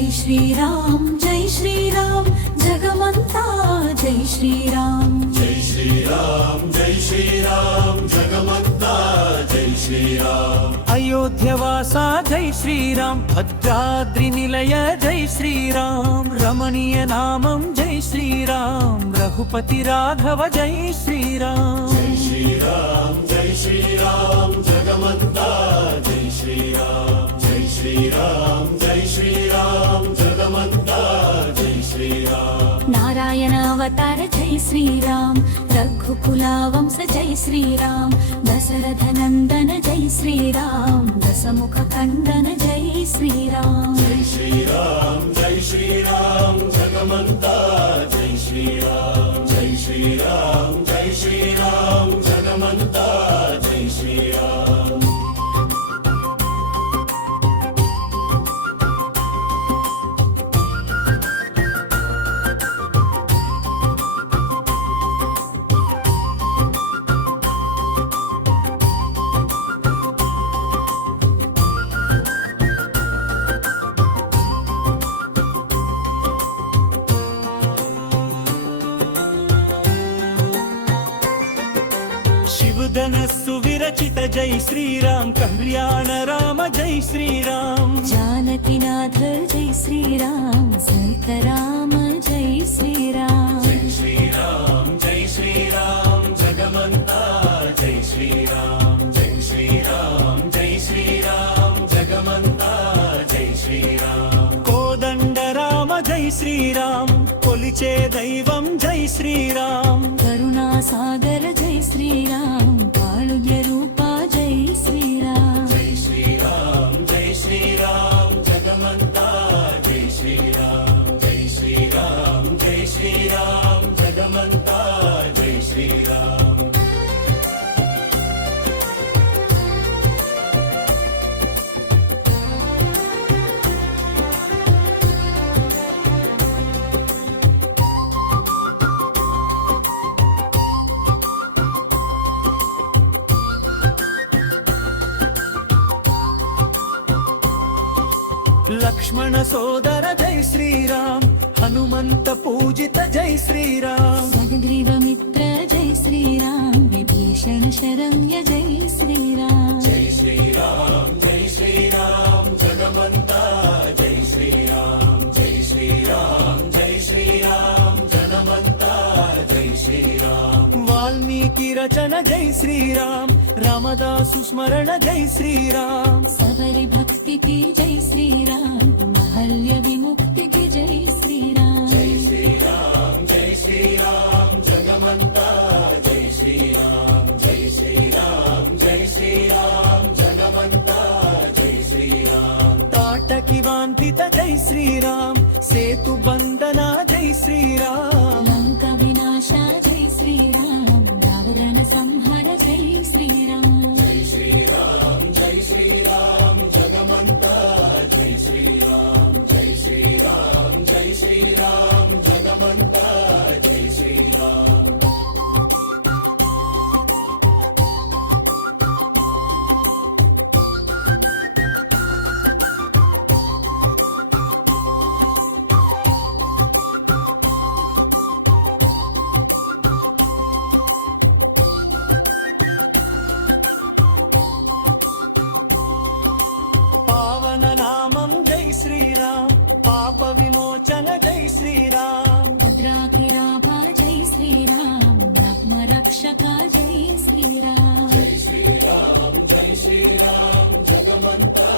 జై శ్రీరామ్ జై శ్రీరామ్ జగమంతా జై శ్రీరామ్ జై శ్రీరామ్ జై శ్రీరామ్ జగమంతా జై శ్రీరామ్ అయోధ్యవాస జై శ్రీరామ్ భద్రాద్రి నిలయ జై శ్రీరామ్ రమణీయ నామం జై శ్రీరామ్ రఘుపతి రాఘవ జై శ్రీరామ్ జై శ్రీరామ్ జై శ్రీరామ్ జగమంతా జై శ్రీరామ్ జై శ్రీరామ్ జై శ్రీరామ్ జగమంతా జై శ్రీరామ్ నారాయణ అవతార జై శ్రీరామ్ రఘుకుల వంశ జై శ్రీరామ్ దశరథ నందన జై శ్రీరామ్ దశముఖ ఖండన జై శ్రీరామ్ జై శ్రీరామ్ జై శ్రీరామ్ జగమంతా జై శ్రీరామ్ జై శ్రీరామ్ జై శ్రీరామ్ జగమంతా జై శ్రీరామ్ శివధనస్సు విరచిత జై శ్రీరామ్ కళ్యాణ రామ జై శ్రీరామ్ జానకినాథ జై శ్రీరామ్ సంతరామ జై శ్రీరామ్ జై శ్రీరామ్ జై శ్రీరామ్ జగమంతా జై శ్రీరామ్ జై శ్రీరామ్ జై శ్రీరామ్ జగమంతా జై శ్రీరామ్ కోదండ రామ జై శ్రీరామ్ కొలిచే దైవం జై శ్రీరామ్ కరుణాసాగర జై శ్రీరామ్ కాళుజ్య రూప జై శ్రీరామ్ జై శ్రీరామ్ జై శ్రీరామ్ జగమంతా జై శ్రీరామ్ జై శ్రీరామ్ జై శ్రీరామ్ జగమంతా జై శ్రీరామ్ లక్ష్మణ సోదర జై శ్రీరామ్ హనుమంత పూజిత జై శ్రీరామ్ సగగ్రీవమిత్ర జై శ్రీరామ్ విభీషణ శరణ్య జై శ్రీరామ్ జై శ్రీరామ్ జై శ్రీరామ్ జగమంతా జై శ్రీరామ్ జై శ్రీరామ్ జై శ్రీరామ్ జగమంతా జై శ్రీరామ్ వాల్మీకి రచన జై శ్రీరామ్ రామదాసు స్మరణ జై శ్రీరామ్ శబరి భక్తికి జై శ్రీరామ్ మహల్య విముక్తికి జై శ్రీరామ్ జై శ్రీరామ్ జై శ్రీరామ్ జగమంతా జై శ్రీరామ్ జై శ్రీరామ్ జై శ్రీరామ్ జగమంతా జై శ్రీరామ్ తాటకి వాంతిత జై శ్రీరామ్ సేతు బంధన జై శ్రీరామ్ లంక వినాశ జై శ్రీరామ్ రావణ సంహర జై శ్రీరామ్ జై శ్రీరామ్ జై శ్రీరామ్ జగమంతా జై శ్రీరామ్ జై శ్రీరామ్ జై శ్రీరామ్ జగమంతా జై శ్రీరామ్ పావన నామం జై శ్రీరామ్ పాప విమోచన జై శ్రీరామ్ భద్రాకిరాభ జై శ్రీరామ్ బ్రహ్మ రక్షక జై శ్రీరామ్ జై శ్రీరామ్ జై శ్రీరామ్ జగమంతా